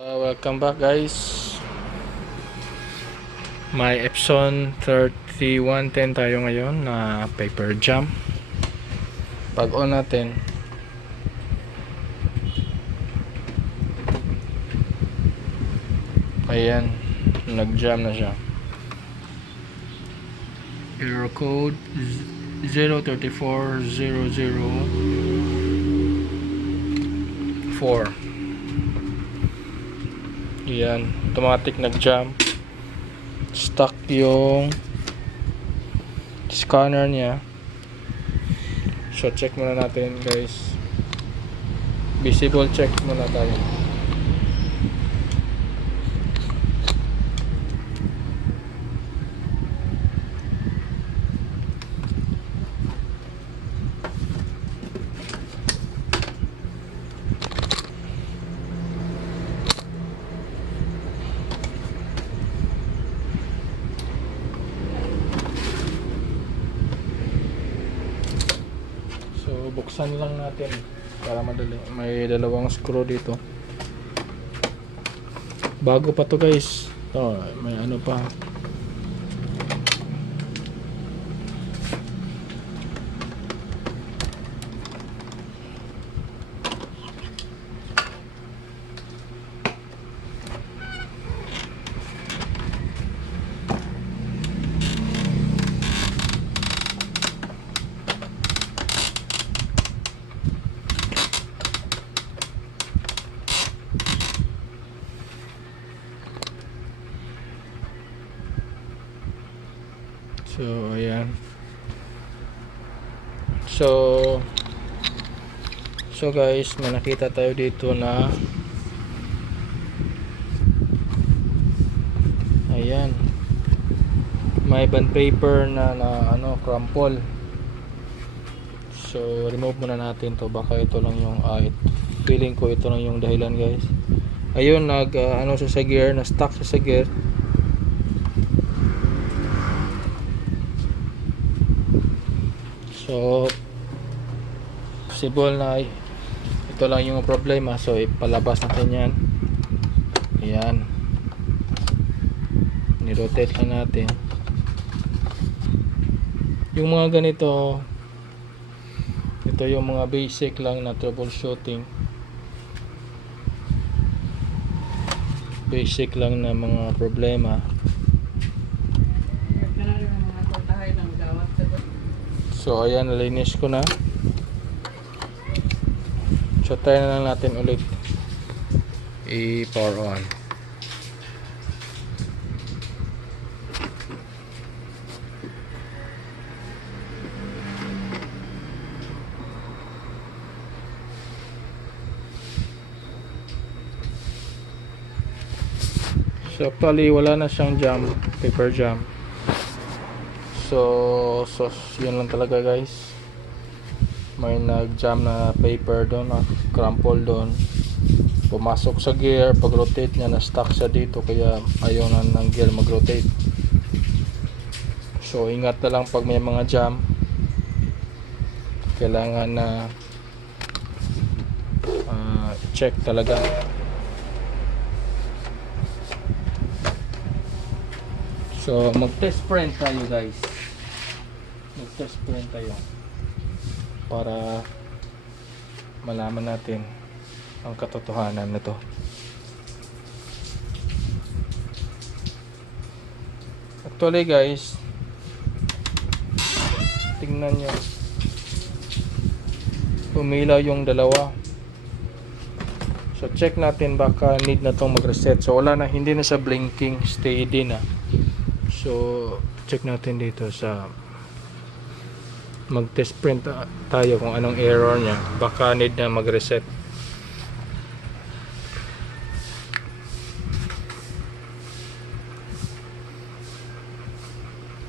Welcome back guys. May Epson 3110 tayo ngayon na paper jam. Pag on natin, ayan, nag jam na siya. Error code 034004. Ayan, automatic nag jam. Stuck yung scanner niya. So check muna natin guys. Visible check muna tayo. So buksan lang natin para madali. May dalawang screw dito. Bago pa to guys. Oh, may ano pa. So ayan. So guys, may nakita tayo dito na ayan. May bond paper na ano, crumple. So remove muna natin to, baka ito lang yung feeling ko ito lang yung dahilan guys. Ayun, ano siya sa gear, na stuck siya sa gear. So possible na ito lang yung problema. So ipalabas natin yan. Ayan, ni-rotate lang natin. Yung mga ganito, ito yung mga basic lang na troubleshooting, basic lang na mga problema. So ayan, nalinis ko na. So try na lang natin ulit i-power on. So actually wala na siyang jam, paper jam. So yun lang talaga guys. May nag-jam na paper doon, crumple doon. Pumasok sa gear, pag rotate niya na stuck siya dito, kaya ayaw na ng gear mag-rotate. So ingat na lang pag may mga jam. Kailangan na check talaga. So mag-test print tayo guys. Mag-test print tayo para malaman natin ang katotohanan nito. Actually guys, tingnan nyo, pumilaw yung dalawa. So check natin, baka need na tong mag-reset. So wala na, hindi na sa blinking, steady na. So check natin dito sa mag-test print tayo kung anong error niya. Baka need na mag-reset.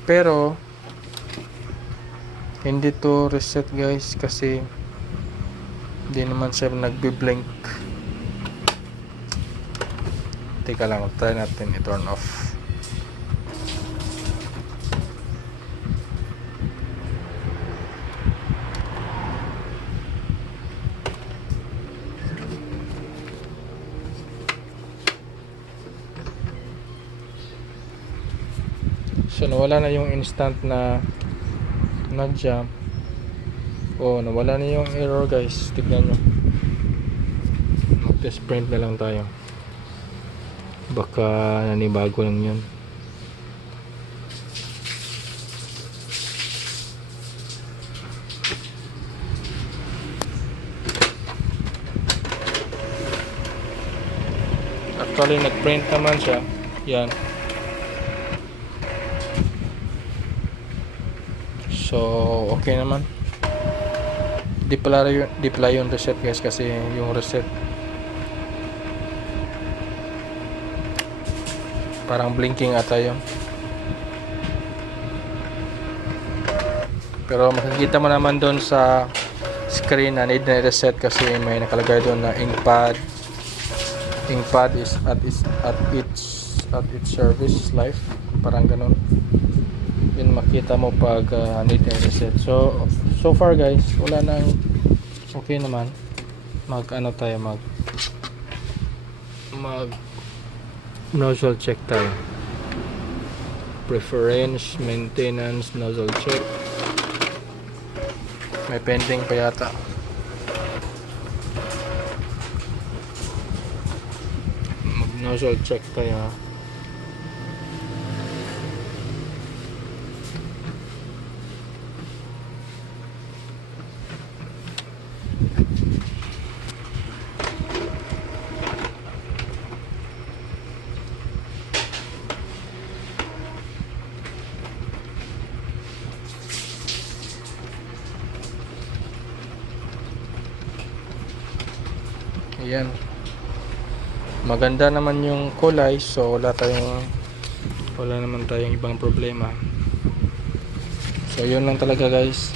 Pero hindi to reset guys, kasi hindi naman siya nagbi-blink. Teka lang, try natin i-turn off. So nawala na yung instant na nag-jam. Oh, nawala na yung error guys. Tignan nyo. Mag-test print na lang tayo. Baka nanibago lang yun. Actually nag-print naman siya. Yan. So okay naman. Di pala yung reset guys, kasi yung reset parang blinking ata yun. Pero makikita mo naman doon sa screen na need na reset kasi may nakalagay doon na inkpad is at its service life, parang ganun. Yun makita mo pag need na reset. So far guys, wala nang, okay naman. Mag nozzle check tayo. Preference, maintenance, nozzle check. May pending pa yata. Mag nozzle check tayo. Ayan, maganda naman yung kulay, so wala naman tayong ibang problema. So yun lang talaga guys.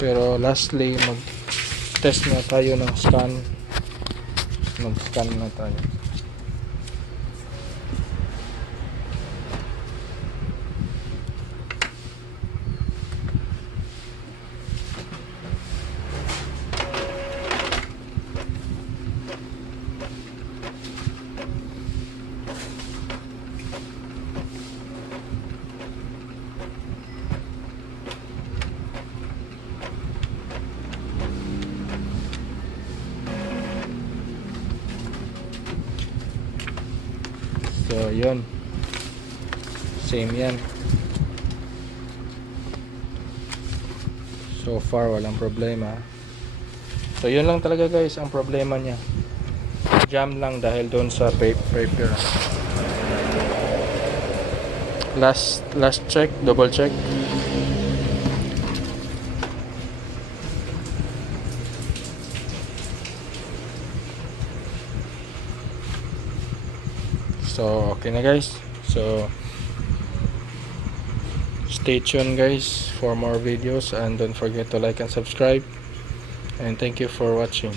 Pero lastly, mag test na tayo ng scan. Mag scan na tayo. So yun, same yan. So far walang problema. So yun lang talaga guys ang problema niya. Jam lang dahil doon sa paper. Last check, double check. So okay na guys. So stay tuned guys for more videos, and don't forget to like and subscribe, and thank you for watching.